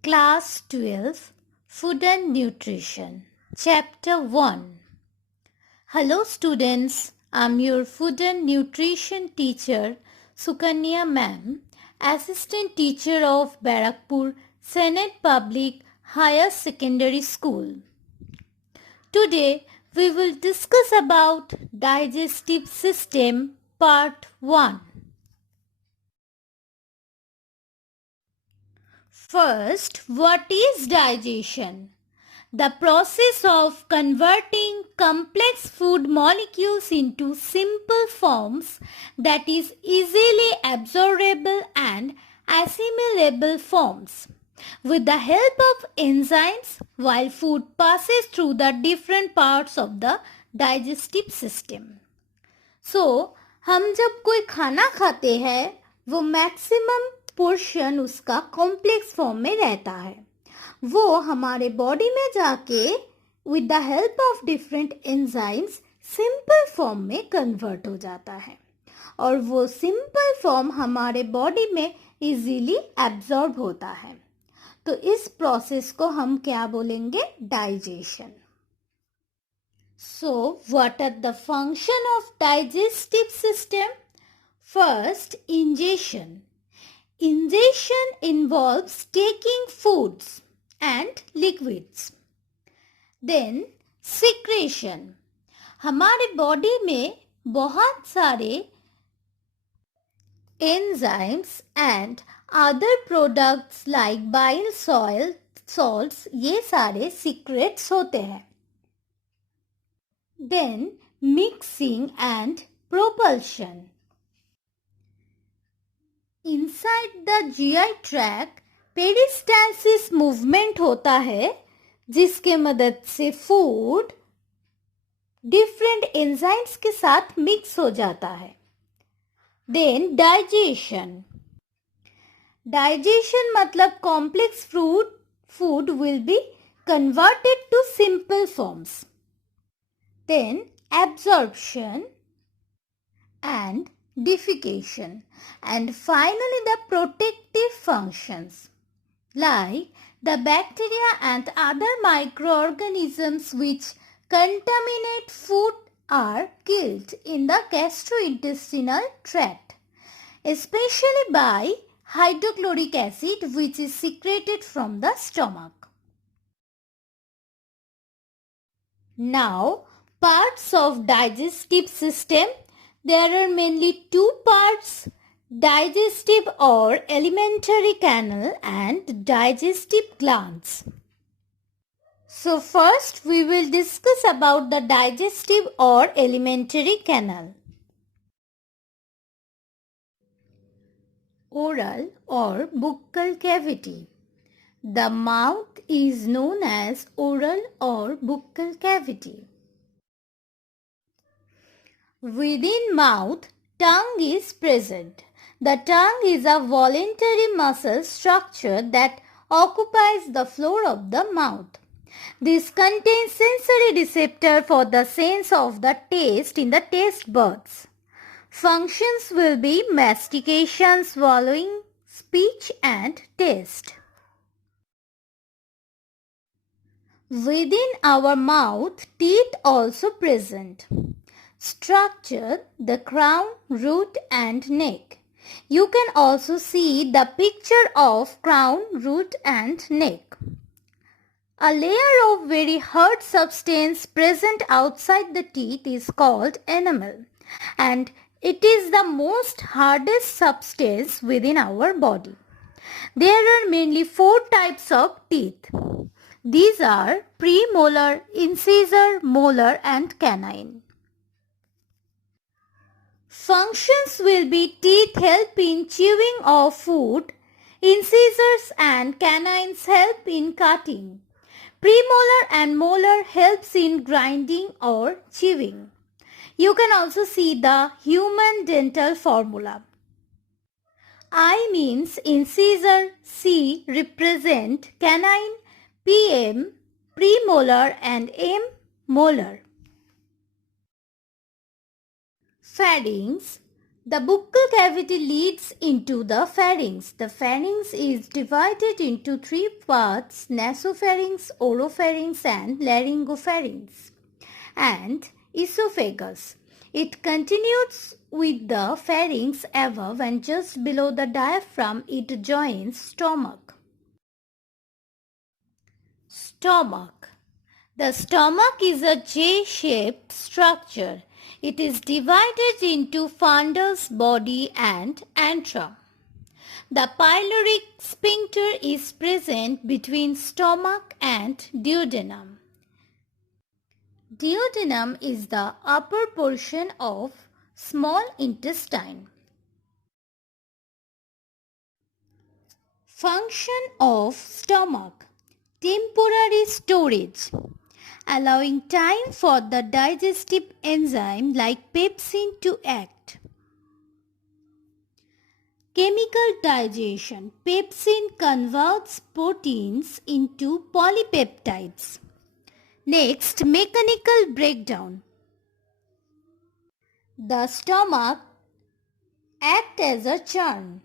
Class 12 Food and Nutrition Chapter 1. Hello students, I'm your Food and Nutrition teacher Sukanya ma'am, Assistant Teacher of Barakpur Senate Public Higher Secondary School. Today we will discuss about Digestive System Part 1. First, what is digestion? The process of converting complex food molecules into simple forms that is easily absorbable and assimilable forms with the help of enzymes while food passes through the different parts of the digestive system. So, हम जब कोई खाना खाते हैं वो maximum portion उसका complex form में रहता है. वो हमारे बॉडी में जाके with the help of different enzymes simple form में कन्वर्ट हो जाता है और वो सिंपल फॉर्म हमारे बॉडी में इजीली एब्जॉर्ब होता है. तो इस प्रोसेस को हम क्या बोलेंगे? Digestion. So, what are the function of digestive system? First, ingestion. Ingestion involves taking foods and liquids. Then, secretion. हमारे बॉडी में बहुत सारे enzymes and other products like bile salts ये सारे secretes होते हैं. Then, mixing and propulsion. Inside the GI tract, peristalsis movement होता है जिसके मदद से फूड डिफरेंट एंजाइम्स के साथ मिक्स हो जाता है. Then, digestion. Digestion मतलब complex food will be converted to simple forms. Then absorption and defecation, and finally the protective functions like the bacteria and other microorganisms which contaminate food are killed in the gastrointestinal tract, especially by hydrochloric acid which is secreted from the stomach. Now, parts of digestive system. There are mainly two parts, digestive or alimentary canal and digestive glands. So first we will discuss about the digestive or alimentary canal. Oral or buccal cavity. The mouth is known as oral or buccal cavity. Within mouth, tongue is present. The tongue is a voluntary muscle structure that occupies the floor of the mouth. This contains sensory receptor for the sense of the taste in the taste buds. Functions will be mastication, swallowing, speech and taste. Within our mouth, teeth also present. Structure the crown, root and neck. You can also see the picture of crown, root and neck. A layer of very hard substance present outside the teeth is called enamel, and it is the most hardest substance within our body. There are mainly 4 types of teeth. These are premolar, incisor, molar and canine. Functions will be teeth help in chewing of food, incisors and canines help in cutting. Premolar and molar helps in grinding or chewing. You can also see the human dental formula. I means incisor, C represent canine, PM premolar and M molar. Pharynx. The buccal cavity leads into the pharynx. The pharynx is divided into three parts: nasopharynx, oropharynx and laryngopharynx, and esophagus. It continues with the pharynx above and just below the diaphragm it joins stomach. Stomach. The stomach is a J-shaped structure. It is divided into fundus, body and antrum. The pyloric sphincter is present between stomach and duodenum. Duodenum is the upper portion of small intestine. Function of stomach: temporary storage, allowing time for the digestive enzyme like pepsin to act. Chemical digestion: pepsin converts proteins into polypeptides. Next, mechanical breakdown. The stomach acts as a churn.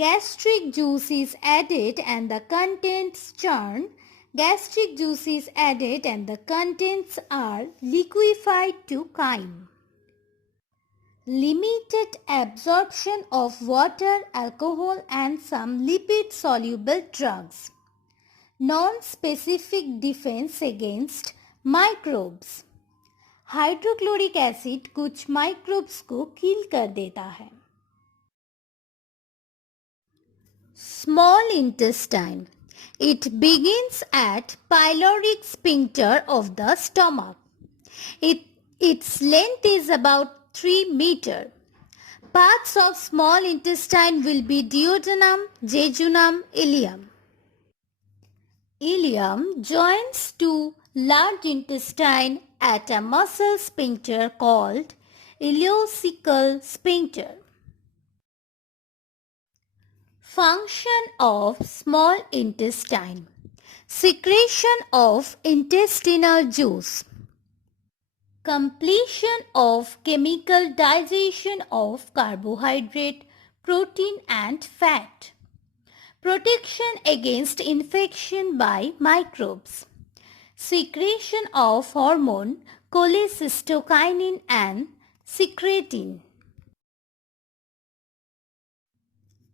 Gastric juice is added and the contents churn. Gastric juice is added and the contents are liquefied to chyme. Limited absorption of water, alcohol and some lipid-soluble drugs. Non-specific defense against microbes. Hydrochloric acid कुछ microbes को किल कर देता है. Small intestine. It begins at pyloric sphincter of the stomach. Its length is about 3 meters. Parts of small intestine will be duodenum, jejunum, ileum. Ileum joins to large intestine at a muscle sphincter called ileocecal sphincter. Function of small intestine: secretion of intestinal juice, completion of chemical digestion of carbohydrate, protein and fat, protection against infection by microbes, secretion of hormone cholecystokinin and secretin.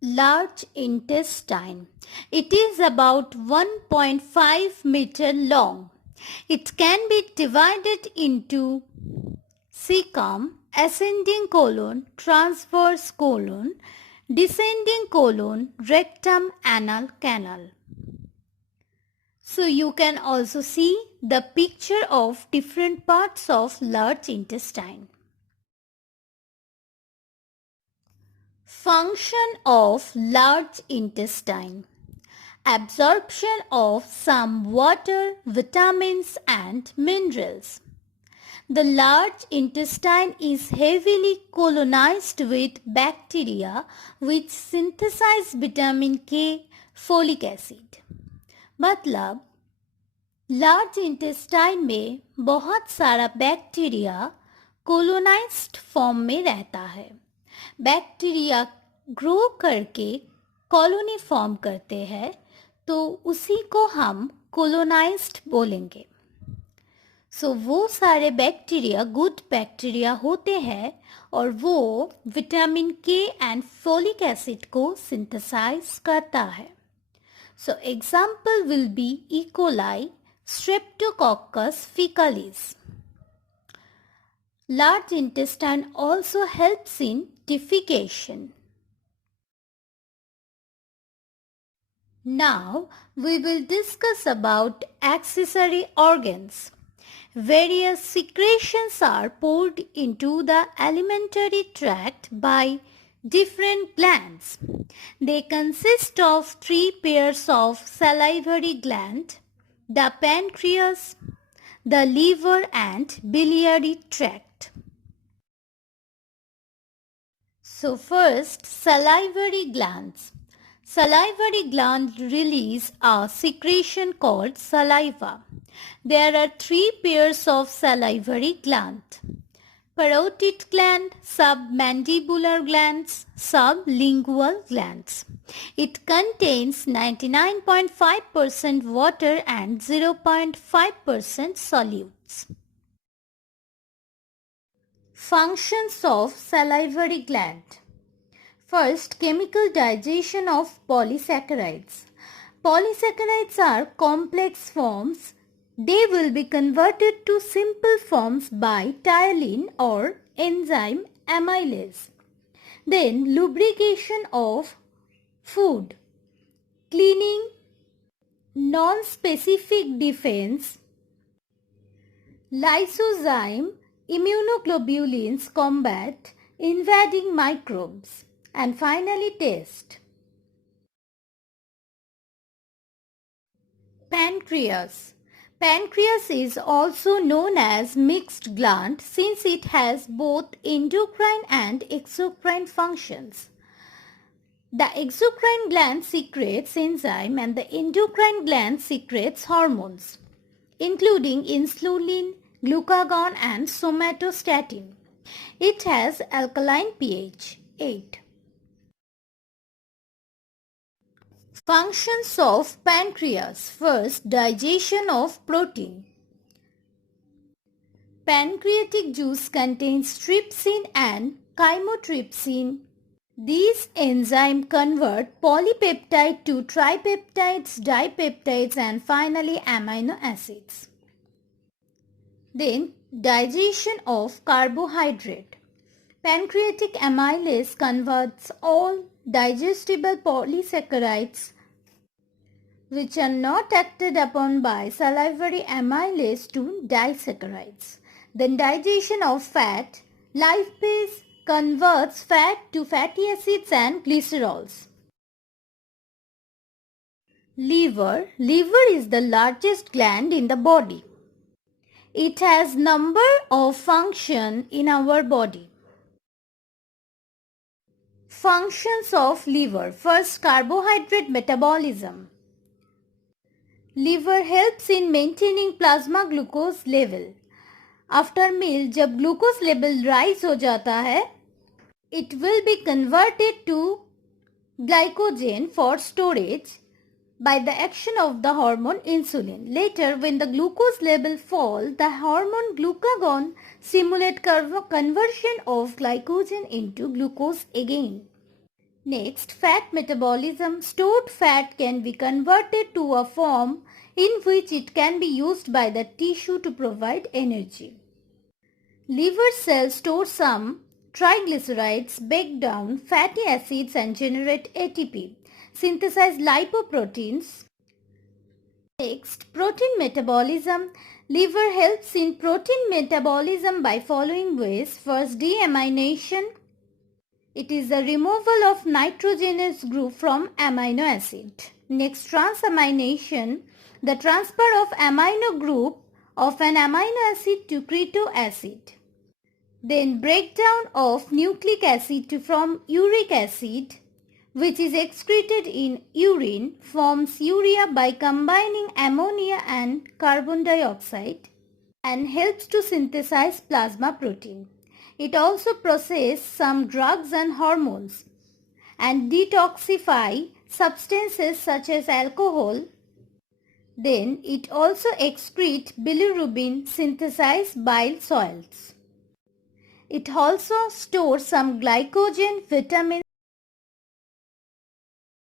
Large intestine. It is about 1.5 meter long. It can be divided into cecum, ascending colon, transverse colon, descending colon, rectum, anal canal. So you can also see the picture of different parts of large intestine. Function of large intestine: absorption of some water, vitamins and minerals. The large intestine is heavily colonized with bacteria which synthesize vitamin K, folic acid. मतलब large intestine में बहुत सारा bacteria colonised form में रहता है. Bacteria grow करके colony form करते हैं तो उसी को हम कोलोनाइज्ड बोलेंगे. सो वो सारे बैक्टीरिया गुड बैक्टीरिया होते हैं और वो vitamin K and folic acid को सिंथेसाइज करता है. So example will be E coli, Streptococcus fecalis. Large intestine also helps in defecation. Now we will discuss about accessory organs. Various secretions are poured into the alimentary tract by different glands. They consist of 3 pairs of salivary gland, the pancreas, the liver and biliary tract. So first, salivary glands. Salivary glands release a secretion called saliva. There are 3 pairs of salivary glands: parotid gland, submandibular glands, sublingual glands. It contains 99.5% water and 0.5% solutes. Functions of salivary gland. First, chemical digestion of polysaccharides. Polysaccharides are complex forms. They will be converted to simple forms by ptyalin or enzyme amylase. Then, lubrication of food, cleaning, non-specific defense, lysozyme immunoglobulins combat invading microbes, and finally taste. Pancreas. Pancreas is also known as mixed gland since it has both endocrine and exocrine functions. The exocrine gland secretes enzyme and the endocrine gland secretes hormones, including insulin, glucagon and somatostatin. It has alkaline pH 8. Functions of pancreas. First, digestion of protein. Pancreatic juice contains trypsin and chymotrypsin. These enzymes convert polypeptide to tripeptides, dipeptides and finally amino acids. Then, digestion of carbohydrate. Pancreatic amylase converts all digestible polysaccharides which are not acted upon by salivary amylase to disaccharides. Then digestion of fat. Lipase converts fat to fatty acids and glycerols. Liver. Liver is the largest gland in the body. It has number of functions in our body. Functions of liver. First, carbohydrate metabolism. Liver helps in maintaining plasma glucose level. After meal, जब glucose level rise हो जाता है, it will be converted to glycogen for storage by the action of the hormone insulin. Later, when the glucose level falls, the hormone glucagon stimulates conversion of glycogen into glucose again. Next, fat metabolism. Stored fat can be converted to a form in which it can be used by the tissue to provide energy. Liver cells store some triglycerides, break down fatty acids and generate ATP. Synthesize lipoproteins. Next, protein metabolism. Liver helps in protein metabolism by following ways. First, deamination. It is the removal of nitrogenous group from amino acid. Next, transamination. The transfer of amino group of an amino acid to keto acid. Then breakdown of nucleic acid from uric acid, which is excreted in urine, forms urea by combining ammonia and carbon dioxide and helps to synthesize plasma protein. It also processes some drugs and hormones and detoxify substances such as alcohol. Then it also excretes bilirubin, synthesized bile salts. It also stores some glycogen, vitamins